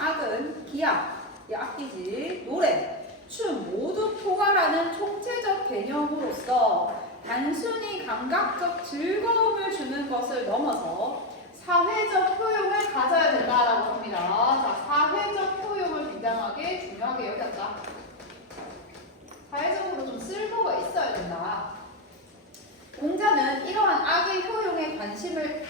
악은 기악, 이 악기지, 노래, 춤 모두 포괄하는 총체적 개념으로서 단순히 감각적 즐거움을 주는 것을 넘어서 사회적 효용을 가져야 된다라고 합니다. 자, 사회적 효용을 굉장하게 중요하게 여겼다. 사회적으로 좀 쓸모가 있어야 된다. 공자는 이러한 악의 효용에 관심을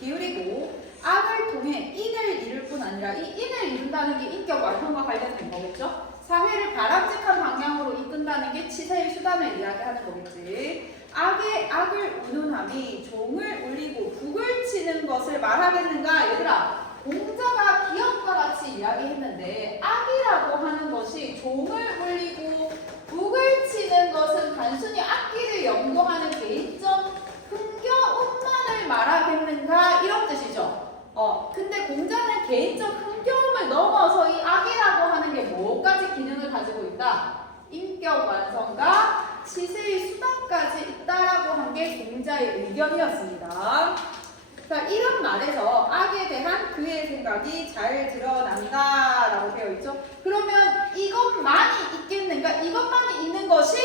기울이고 악을 통해 인을 이룰 뿐 아니라 이 인을 이룬다는 게 인격 완성과 관련된 거겠죠? 사회를 바람직한 방향으로 이끈다는 게 치세의 수단을 이야기하는 거겠지. 악을 운운함이 종을 울리고 북을 치는 것을 말하겠는가? 얘들아, 공자가 기역과 같이 이야기했는데 악이라고 하는 것이 종을 울리고 북을 치는 것은 단순히 악기를 연구하는 개인적 흥겨움만을 말하겠는가? 이런 뜻이죠. 근데 공자는 개인적 흥겨움을 넘어서 이 악이라고 하는 게 뭐까지 기능을 가지고 있다? 인격 완성과 치세의 수단까지 있다라고 한 게 공자의 의견이었습니다. 자, 이런 말에서 악에 대한 그의 생각이 잘 드러난다라고 되어 있죠. 그러면 이것만이 있겠는가? 이것만이 있는 것이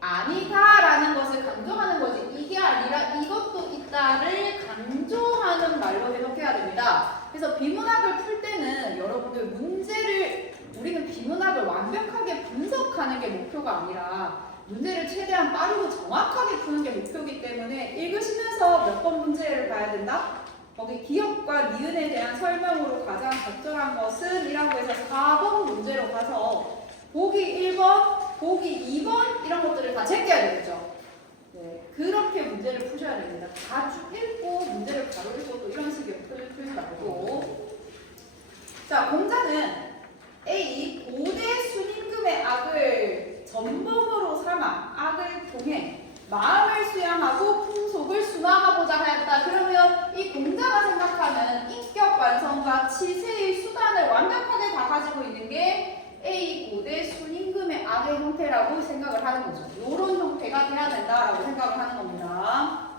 아니다라는 것을 강조하는 거지. 이게 아니라 이것도 있다를 강조하는 말로 해석해야 됩니다. 그래서 비문학을 풀 때는 여러분들 문제를 우리는 비문학을 완벽하게 분석하는 게 목표가 아니라 문제를 최대한 빠르고 정확하게 푸는 게 목표이기 때문에 읽으시면서 몇 번 문제를 봐야 된다? 거기 기역과 니은에 대한 설명으로 가장 적절한 것은 이라고 해서 4번 문제로 가서 보기 1번, 보기 2번 이런 것들을 다 제껴야 되겠죠. 네, 그렇게 문제를 푸셔야 됩니다. 다 쭉 읽고 문제를 바로 읽고 또 이런 식으로 풀지 말고. 자, 공자는 A. 고대 순임금의 악을 전범으로 삼아 악을 통해 마음을 수양하고 풍속을 순화하고자 하였다. 그러면 이 공자가 생각하는 인격 완성과 치세의 수단을 완벽하게 다 가지고 있는 게 A. 고대 순임금의 악의 형태라고 생각을 하는 거죠. 이런 형태가 돼야 된다라고 생각을 하는 겁니다.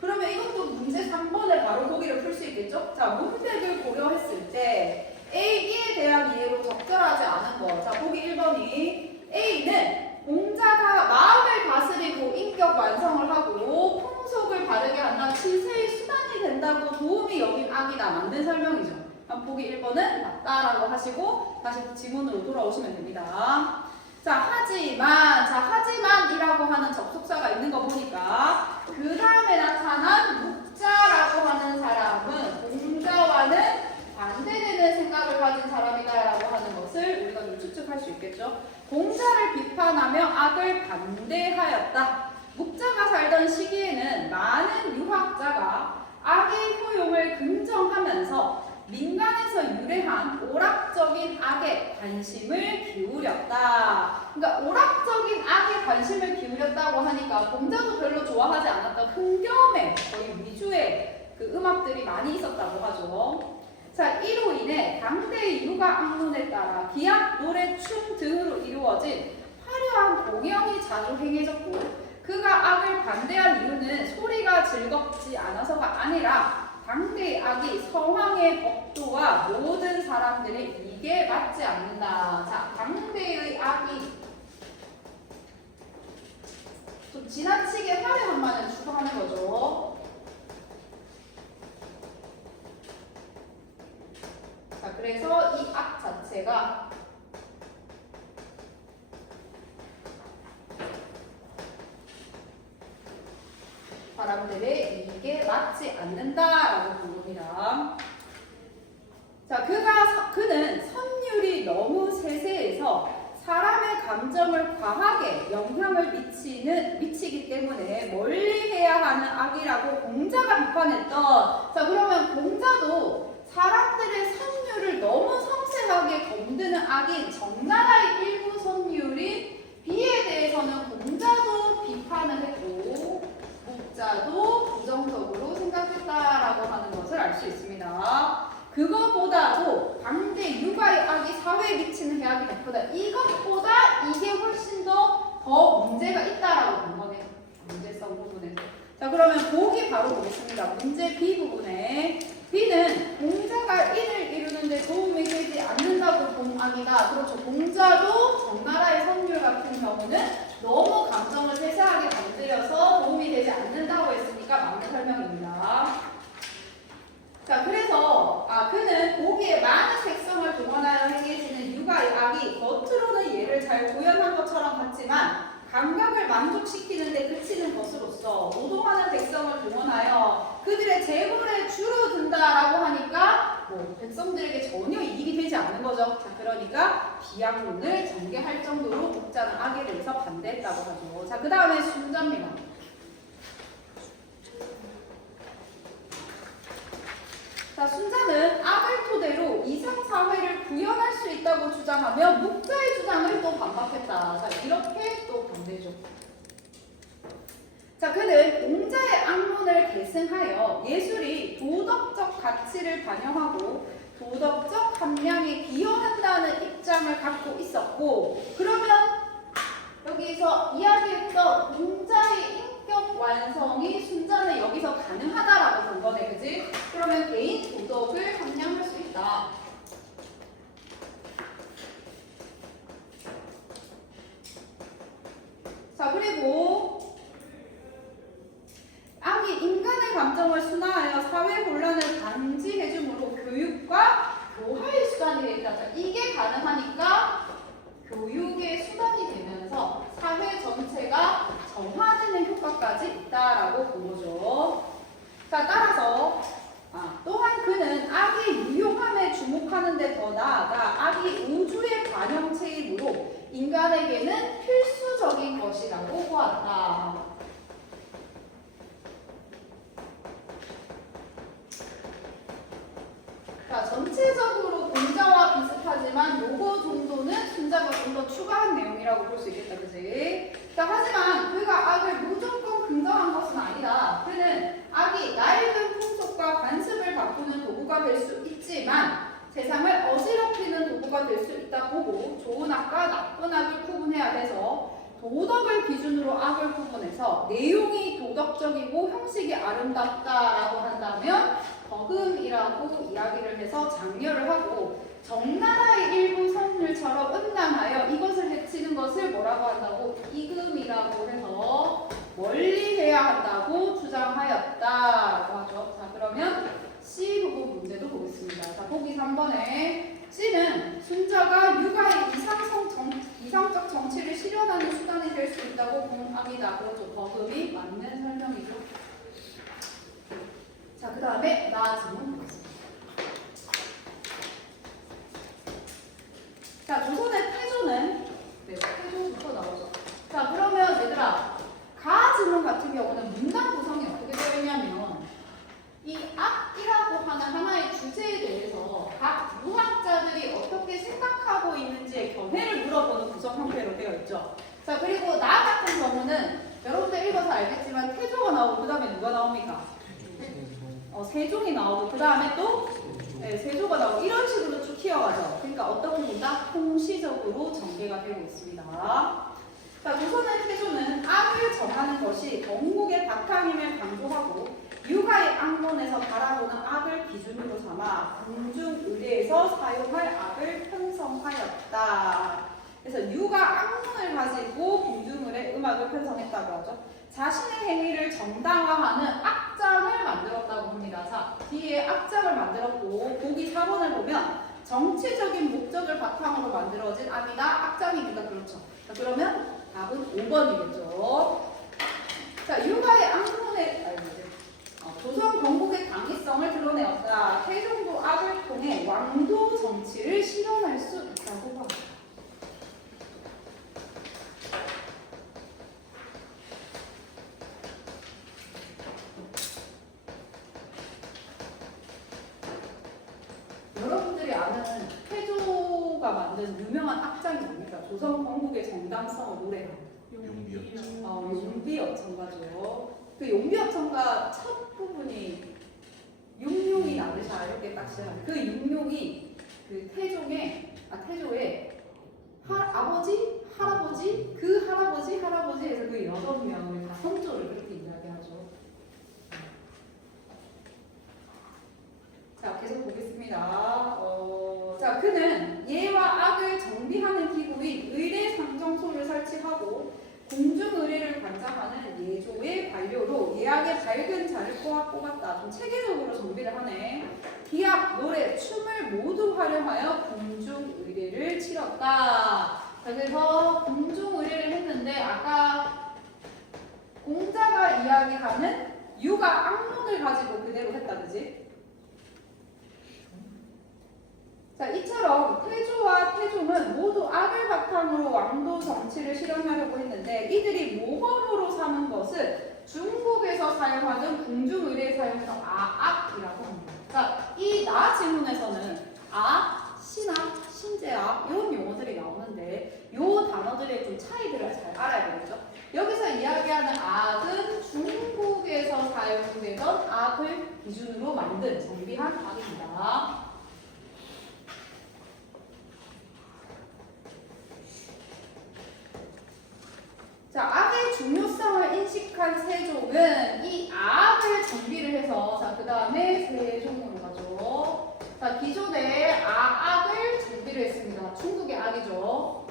그러면 이것도 문제 3번을 바로 보기를 풀 수 있겠죠? 자, 문맥을 고려했을 때 A에 대한 이해로 적절하지 않은 거. 자, 보기 1번이 A는 공자가 마음을 다스리고 인격 완성을 하고 풍속을 바르게 한다. 치세의 수단이 된다고 도움이 여긴 악이다. 맞는 설명이죠. 보기 1번은 맞다라고 하시고 다시 지문으로 돌아오시면 됩니다. 자, 하지만이라고 하는 접속사가 있는 거 보니까 그 다음에 나타난 묵자라고 하는 사람은 공자와는 반대되는 생각을 가진 사람이다라고 하는 것을 우리가 좀 추측할 수 있겠죠. 공자를 비판하며 악을 반대하였다. 묵자가 살던 시기에는 많은 유학자가 악의 효용을 긍정하면서 민간에서 유래한 오락적인 악에 관심을 기울였다. 그러니까 오락적인 악에 관심을 기울였다고 하니까 공자도 별로 좋아하지 않았던 흥겨움의 거의 위주의 그 음악들이 많이 있었다고 하죠. 자, 이로 인해 당대의 육아 학문에 따라 기악, 노래, 춤 등으로 이루어진 화려한 공연이 자주 행해졌고 그가 악을 반대한 이유는 소리가 즐겁지 않아서가 아니라 당대의 악이 서황의 법도와 모든 사람들의 이익에 맞지 않는다. 자, 당대의 악이 좀 지나치게 화려함만을 추구하는 거죠. 자, 그래서 이 악 자체가 사람들의 이익에 맞지 않는다라고 봅니다. 자, 그는 선율이 너무 세세해서 사람의 감정을 과하게 영향을 미치기 때문에 멀리해야 하는 악이라고 공자가 비판했던. 자, 그러면 공자도 사람들의 선율을 너무 섬세하게 건드는 악인 정나라의 일부 선율인 비에 대해서는 공자도 비판을 했고 묵자도 부정적으로 생각했다라고 하는 것을 알 수 있습니다. 그것보다도 당대 육아의 악이 사회에 미치는 해악이 높다. 이것보다 이게 훨씬 더 문제가 있다라고 본 거네요. 문제성 부분에서. 자, 그러면 보기 바로 보겠습니다. 문제 B 부분에 B는 공자가 인을 이루는데 도움이 되지 않는다고 본 악이다. 그렇죠. 공자도 정나라의 선율 같은 경우는 너무 감정을 세세하게 건드려서 도움이 되지 않는다고 했으니까 맞는 설명입니다. 자, 그래서 그는 보기에 많은 백성을 동원하여 행해지는 육아의 악이 겉으로는 얘를 잘 구현한 것처럼 같지만 감각을 만족시키는 데 그치는 것으로서 노동하는 백성을 동원하여 그들의 재물에 줄어든다라고 하니까 백성들에게 전혀 이익이 되지 않는 거죠. 자, 그러니까 비약론을 전개할 정도로 공자는 악에 대해서 반대했다고 하죠. 자, 그 다음에 순자입니다. 자, 순자는 악을 토대로 이상사회를 구현할 수 있다고 주장하며 묵자의 주장을 또 반박했다. 자, 이렇게 또 반대죠. 자, 그는 공자의 악론을 계승하여 예술이 도덕적 가치를 반영하고 도덕적 함량에 기여한다는 입장을 갖고 있었고, 그러면 여기서 이야기했던 공자의 인격 완성이 순자는 여기서 가능하다라고 본 거네, 그지? 그러면 개인 도덕을 함량할 수 있다. 자, 그리고 악이 인간의 감정을 순화하여 사회 혼란을 방지해주므로 교육과 교화의 수단이 되겠다. 자, 이게 가능하니까 교육의 수단이 되면서 사회 전체가 정화되는 효과까지 있다라고 본 거죠. 자, 따라서 또한 그는 악의 유용함에 주목하는 데 더 나아가 악이 우주의 반영체이므로 인간에게는 필수적인 것이라고 보았다. 자, 전체적으로 공자와 비슷하지만 요거 정도는 순자가 좀 더 추가한 내용이라고 볼 수 있겠다, 그지? 자, 하지만 그가 악을 무조건 긍정한 것은 아니다. 그는 악이 낡은 풍속과 관습을 바꾸는 도구가 될 수 있지만 세상을 어지럽히는 도구가 될 수 있다 보고 좋은 악과 나쁜 악을 구분해야 돼서 도덕을 기준으로 악을 구분해서 내용이 도덕적이고 형식이 아름답다라고 한다면 버금이라고 이야기를 해서 장려를 하고 정나라의 일부 선율처럼 음란하여 이것을 해치는 것을 뭐라고 한다고? 이금이라고 해서 멀리해야 한다고 주장하였다라고 하죠. 자, 그러면 C 부분 문제도 보겠습니다. 자, 보기 3번에 C는 순자가 육아의 이상적 정치를 실현하는 수단이 될 수 있다고 본 악이다. 그렇죠. 버금이 맞는 설명이죠. 자, 그 다음에 나 질문 보겠습니다. 자, 조선의 태조는 태조부터 나오죠. 자, 그러면 얘들아, 가 질문 같은 경우는 문단 구성이 어떻게 되어 있냐면 이 악이라고 하는 하나의 주제에 대해서 각 유학자들이 어떻게 생각하고 있는지의 견해를 물어보는 구성 형태로 되어 있죠. 자, 그리고 나 같은 경우는 여러분들 읽어서 알겠지만 태조가 나오고 그 다음에 누가 나옵니까? 세종이 나오고 그 다음에 또 세조가 나오고 이런 식으로 쭉 키워가죠. 그러니까 어떤 부분다 통시적으로 전개가 되고 있습니다. 자, 조선의 태조는 악을 정하는 것이 건국의 바탕임을 강조하고 육아의 악론에서 바라보는 악을 기준으로 삼아 궁중의례에서 사용할 악을 편성하였다. 그래서 육아 악론을 가지고 궁중의례 음악을 편성했다고 하죠. 자신의 행위를 정당화하는 악장을 만들었다고 합니다. 자, 뒤에 악장을 만들었고 보기 4번을 보면 정치적인 목적을 바탕으로 만들어진 악이다. 악장입니다. 그렇죠. 자, 그러면 답은 5번이겠죠. 자, 육아의 악론의 조선 건국의 당위성을 드러내었다. 태종도 악을 통해 왕도 정치를 실현할 수 있다고 합니다. 여러분들이 아는 태조가 만든 유명한 악장이 뭡니까? 조선 건국의 정당성을 노래한 용비어천가죠. 그 용비어천가 첫 부분이 육룡이 나르샤 이렇게 딱 시작해요. 그 육룡이 그 태조의 아버지, 할아버지, 그 할아버지에서 그 6명을 다 성조를 그렇게 이야기하죠. 자, 계속 보겠습니다. 자, 그는 예와 악을 정비하는 기구인 의례상정소를 설치하고 공중의례를 관장하는 예조의 관료로 예악의 밝은 자를 뽑았다. 좀 체계적으로 정비를 하네. 기악, 노래, 춤을 모두 활용하여 공중의례를 치렀다. 자, 그래서 공중의례를 했는데 아까 공자가 이야기하는 유가 악론을 가지고 그대로 했다, 그지? 자, 이처럼 태조와 태종은 모두 악을 바탕으로 왕도 정치를 실현하려고 했는데 이들이 모범으로 삼은 것은 중국에서 사용하는 궁중의례에 사용해서 아악이라고 합니다. 자, 이 나 지문에서는 아, 신악, 신제악 이런 용어들이 나오는데 이 단어들의 좀 차이들을 잘 알아야 되겠죠. 여기서 이야기하는 악은 중국에서 사용되던 악을 기준으로 만든 정비한 악입니다. 자, 악의 중요성을 인식한 세종은 이 악을 정비를 해서 자, 그 다음에 세종으로 가죠. 자, 기존에 악을 정비를 했습니다. 중국의 악이죠.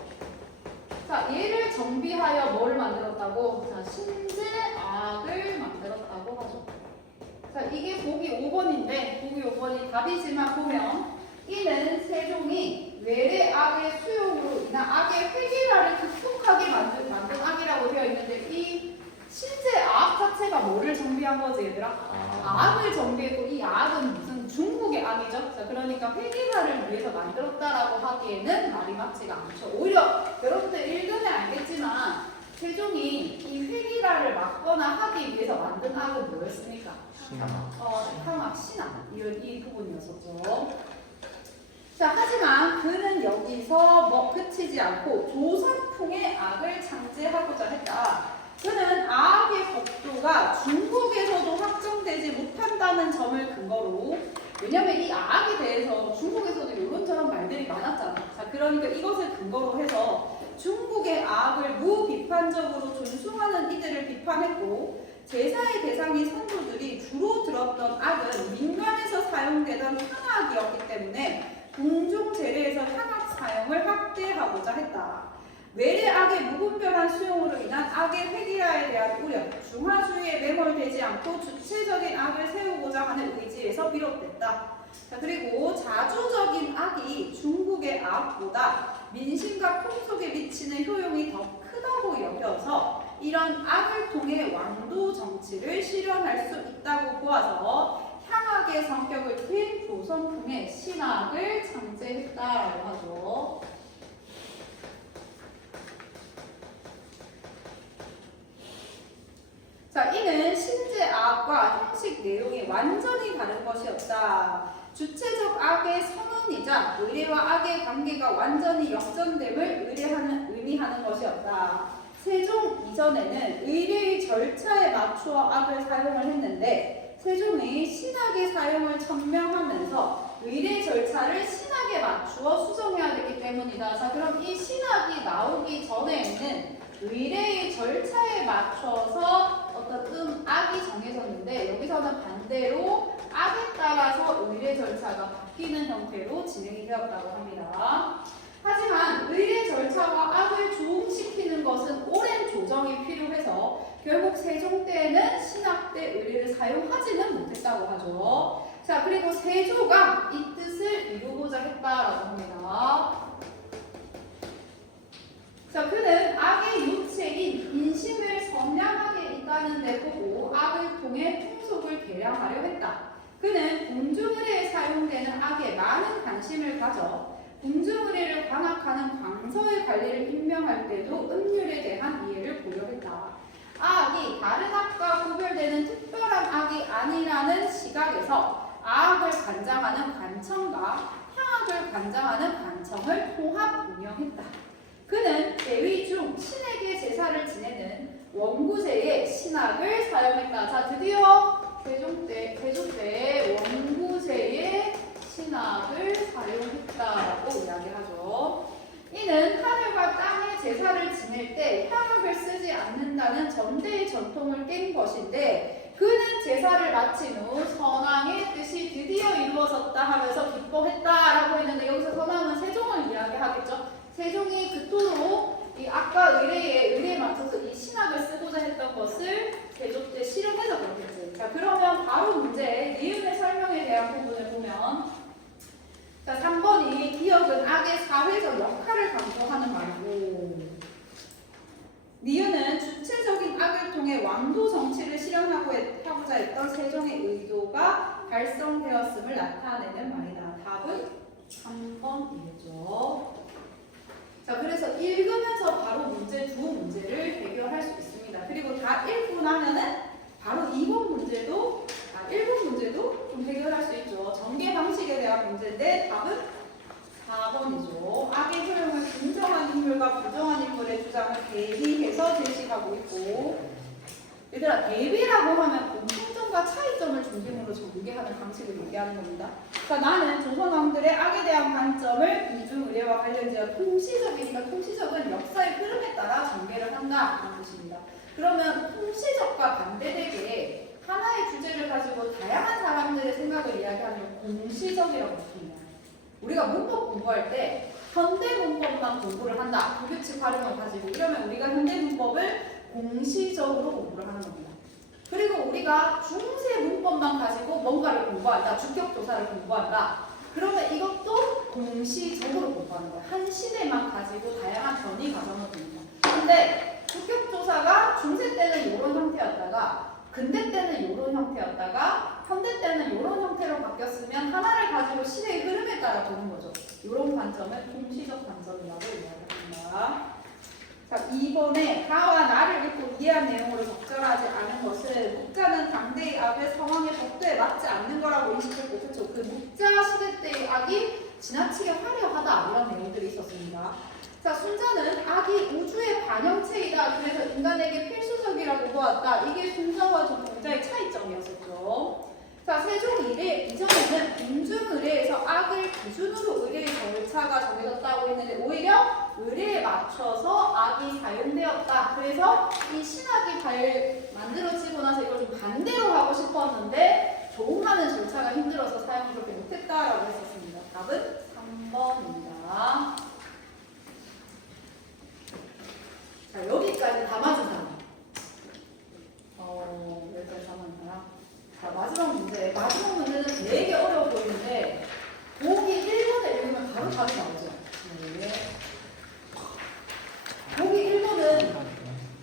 자, 얘를 정비하여 뭐를 만들었다고? 자, 신제악을 만들었다고 하죠. 자, 이게 보기 5번인데 보기 5번이 답이지만 보면 이는 세종이 외래악의 수용으로 인한 악의 회귀라를 극복하게 만든 악이라고 되어 있는데 이 신제악 자체가 뭐를 정비한 거지 얘들아? 악을 정비했고 이 악은 무슨 중국의 악이죠? 자, 그러니까 회귀라를 위해서 만들었다라고 하기에는 말이 맞지가 않죠. 오히려 여러분들 읽으면 알겠지만 세종이 이 회귀라를 막거나 하기 위해서 만든 악은 뭐였습니까? 향악, 신악 이 부분이었었죠. 자, 하지만 그는 여기서 그치지 않고 조선풍의 악을 창제하고자 했다. 그는 악의 법도가 중국에서도 확정되지 못한다는 점을 근거로 왜냐면 이 악에 대해서 중국에서도 이런저런 말들이 많았잖아. 자, 그러니까 이것을 근거로 해서 중국의 악을 무비판적으로 존중하는 이들을 비판했고 제사의 대상인 선조들이 주로 들었던 악은 민간에서 사용되던 향악이었기 때문에 궁중 제례에서 향악 사용을 확대하고자 했다. 외래악의 무분별한 수용으로 인한 악의 회귀라에 대한 우려, 중화주의에 매몰되지 않고 주체적인 악을 세우고자 하는 의지에서 비롯됐다. 자, 그리고 자주적인 악이 중국의 악보다 민심과 풍속에 미치는 효용이 더 크다고 여겨서 이런 악을 통해 왕도 정치를 실현할 수 있다고 보아서 향악의 성격을 띈 조선풍의 신악을 창제했다라고 하죠. 자, 이는 신제악과 형식 내용이 완전히 다른 것이었다. 주체적 악의 선언이자 의례와 악의 관계가 완전히 역전됨을 의미하는 것이었다. 세종 이전에는 의례의 절차에 맞추어 악을 사용을 했는데 세종이 신학의 사용을 천명하면서 의례 절차를 신학에 맞추어 수정해야 되기 때문이다. 자, 그럼 이 신학이 나오기 전에는 의례의 절차에 맞춰서 어떤 악이 정해졌는데 여기서는 반대로 악에 따라서 의례 절차가 바뀌는 형태로 진행이 되었다고 합니다. 하지만 의례 절차와 악을 조응시키는 것은 오랜 조정이 필요해서 결국 세종 때에는 신학 때 의례를 사용하지는 못했다고 하죠. 자, 그리고 세조가 이 뜻을 이루고자 했다라고 합니다. 자, 그는 악의 유체인 인심을 선량하게 이까는 데 보고 악을 통해 풍속을 개량하려 했다. 그는 궁중의례에 사용되는 악에 많은 관심을 가져 궁중의례를 관악하는 광서의 관리를 임명할 때도 음률에 대한 이해를 보려했다. 악이 다른 악과 구별되는 특별한 악이 아니라는 시각에서 악을 관장하는 관청과 향악을 관장하는 관청을 통합 운영했다. 그는 대위 중 신에게 제사를 지내는 원구제의 신악을 사용했다. 자, 드디어 세종 때 원구제의 신악을 사용했다라고 이야기하죠. 이는 하늘과 땅에 제사를 지낼 때 향악을 쓰지 않는다는 전대의 전통을 깬 것인데 그는 제사를 마친 후 선왕의 뜻이 드디어 이루어졌다. 이루었다 하면서 기뻐했다라고 했는데 여기서 선왕은 세종을 이야기하겠죠. 세종이 그토록 이 아까 의례에 맞춰서 이 신학을 쓰고자 했던 것을 세종 때 실현해서 그렇겠지. 자, 그러면 바로 문제 니은의 설명에 대한 부분을 보면 자, 3번이 기억은 악의 사회적 역할을 강조하는 말이고 니은은 주체적인 악을 통해 왕도 정치를 실현하고자 했던 세종의 의도가 달성되었음을 나타내는 말이다. 답은 3번이겠죠. 자, 그래서 읽으면서 바로 두 문제를 해결할 수 있습니다. 그리고 다 읽고 나면은 바로 2번 문제도 1번 문제도 좀 해결할 수 있죠. 전개 방식에 대한 문제인데 답은 4번이죠. 악의 효용을 긍정한 인물과 부정한 인물의 주장을 대비해서 제시하고 있고 얘들아 대비라고 하면 공통점과 차이점을 중심으로 전개하는 방식을 얘기하는 겁니다. 자, 나는 조선왕들의 악에 대한 관점을 이중의례와 관련지어 통시적이니까 통시적은 역사의 흐름에 따라 전개를 한다 이런 뜻입니다. 그러면 통시적과 반대되게 하나의 주제를 가지고 다양한 사람들의 생각을 이야기하는 공시적이라고 합니다. 우리가 문법 공부할 때 현대 문법만 공부를 한다. 부규칙 활용을 가지고 이러면 우리가 현대 문법을 공시적으로 공부를 하는 겁니다. 그리고 우리가 중세 문법만 가지고 뭔가를 공부한다. 주격조사를 공부한다. 그러면 이것도 공시적으로 공부하는 거예요. 한 시대만 가지고 다양한 변이 과정을 봅니다. 근데 주격조사가 중세 때는 이런 형태였다가 근대 때는 이런 형태였다가 현대 때는 이런 형태로 바뀌었으면 하나를 가지고 시대의 흐름에 따라 보는 거죠. 이런 관점을 통시적 관점이라고 이야기합니다. 자, 2번에 가와 나를 읽고 이해한 내용으로 적절하지 않은 것은 묵자는 당대의 악의 상황의 법도에 맞지 않는 거라고 인식했고 그렇죠. 그 묵자 시대 때의 악이 지나치게 화려하다 이런 내용들이 있었습니다. 자, 순자는 악이 우주의 반영체이다. 그래서 인간에게 필수적이라고 보았다. 이게 순자와 공자의 차이점이었었죠. 자, 세종 이래 이전에는 공중의례에서 악을 기준으로 의례의 절차가 정해졌다고 했는데 오히려 의례에 맞춰서 악이 사용되었다. 그래서 이 신학이 만들어지고 나서 이걸 좀 반대로 하고 싶었는데 조응하는 절차가 힘들어서 사용을 그렇게 못했다라고 했었습니다. 답은 3번입니다. 자, 여기까지 다 맞은 사람. 여기까지 다 맞은 사람. 자, 마지막 문제는 되게 어려워 보이는데 보기 1번에 읽으면 바로 답이 나오죠. 네. 보기 1번은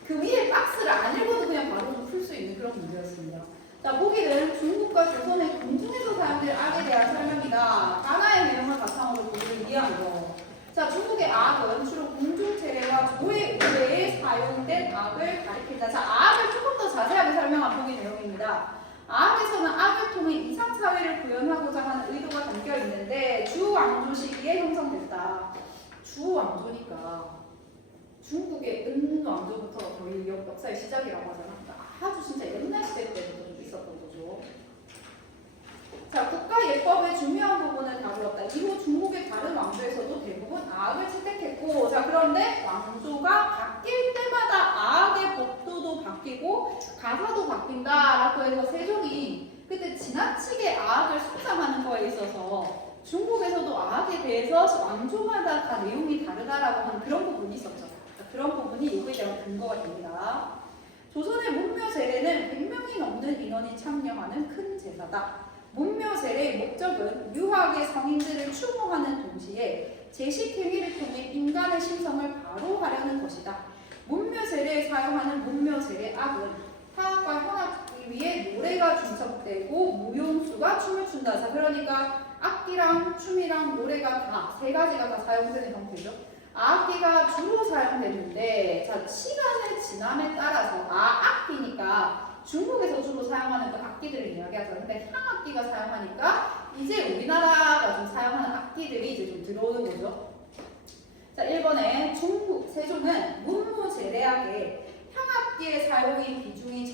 그 위에 박스를 안 읽어도 그냥 바로 풀 수 있는 그런 문제였습니다. 자, 보기는 중국과 조선의 공중에서 사용될 악에 대한 설명이다. 가나의 내용을 바탕으로 보기를 이해한 거. 자, 중국의 악은 주로 공중 재래와 조의 의례에 사용된 악을 가리킨다. 자, 악을 조금 더 자세하게 설명한 보기 내용입니다. 악에서는 악을 통해 이상사회를 구현하고자 하는 의도가 담겨 있는데 주왕조 시기에 형성됐다. 주왕조니까 중국의 은왕조부터 거의 역사의 시작이라고 하잖아. 그러니까 아주 진짜 옛날 시대 때부터 좀 있었던 거죠. 자, 국가예법의 중요한 부분을 다루었다. 이후 중국의 다른 왕조에서도 대부분 악을 채택했고, 자, 그런데 왕조가 바뀔 때마다 악의 법도도 바뀌고 가사도 바뀐다라고 해서 세종이 그때 지나치게 악을 숭상하는 거에 있어서 중국에서도 악에 대해서 왕조마다 다 내용이 다르다라고 하는 그런 부분이 있었죠. 자, 그런 부분이 이거에 대한 근거가 됩니다. 조선의 문묘 제례는 100명이 넘는 인원이 참여하는 큰 제사다. 문묘 제례의 목적은 유학의 성인들을 추모하는 동시에 제식 행위를 통해 인간의 심성을 바로하려는 것이다. 문묘 제례에 사용하는 문묘 제례 악은 타악과 현악기 위에 노래가 중첩되고 무용수가 춤을 춘다. 자, 그러니까 악기랑 춤이랑 노래가 다 세 가지가 다 사용되는 형태죠. 악기가 주로 사용됐는데, 자, 시간의 지남에 따라서 악기니까 중국에서 주로 사용하는 그 악기들을 이야기하죠. 근데 향악기가 사용하니까 이제 우리나라가 좀 사용하는 악기들이 이제 좀 들어오는 거죠. 자, 1번에 중국 세종은 문무제례악에 향악기의 사용의 비중이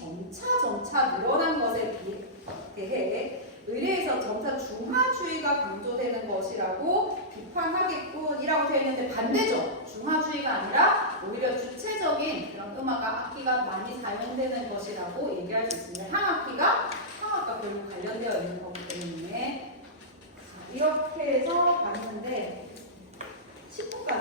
점차 늘어난 것에 대해 의례에서 점차 중화주의가 강조되는 것이라고 비판하겠군이라고 되어 있는데 반대죠. 중화주의가 아니라 오히려 주체적인 그런 악기가 많이 사용되는 것이라고 얘기할 수 있습니다. 향악기가 결국 관련되어 있는 거기 때문에 이렇게 해서 갔는데 10분까지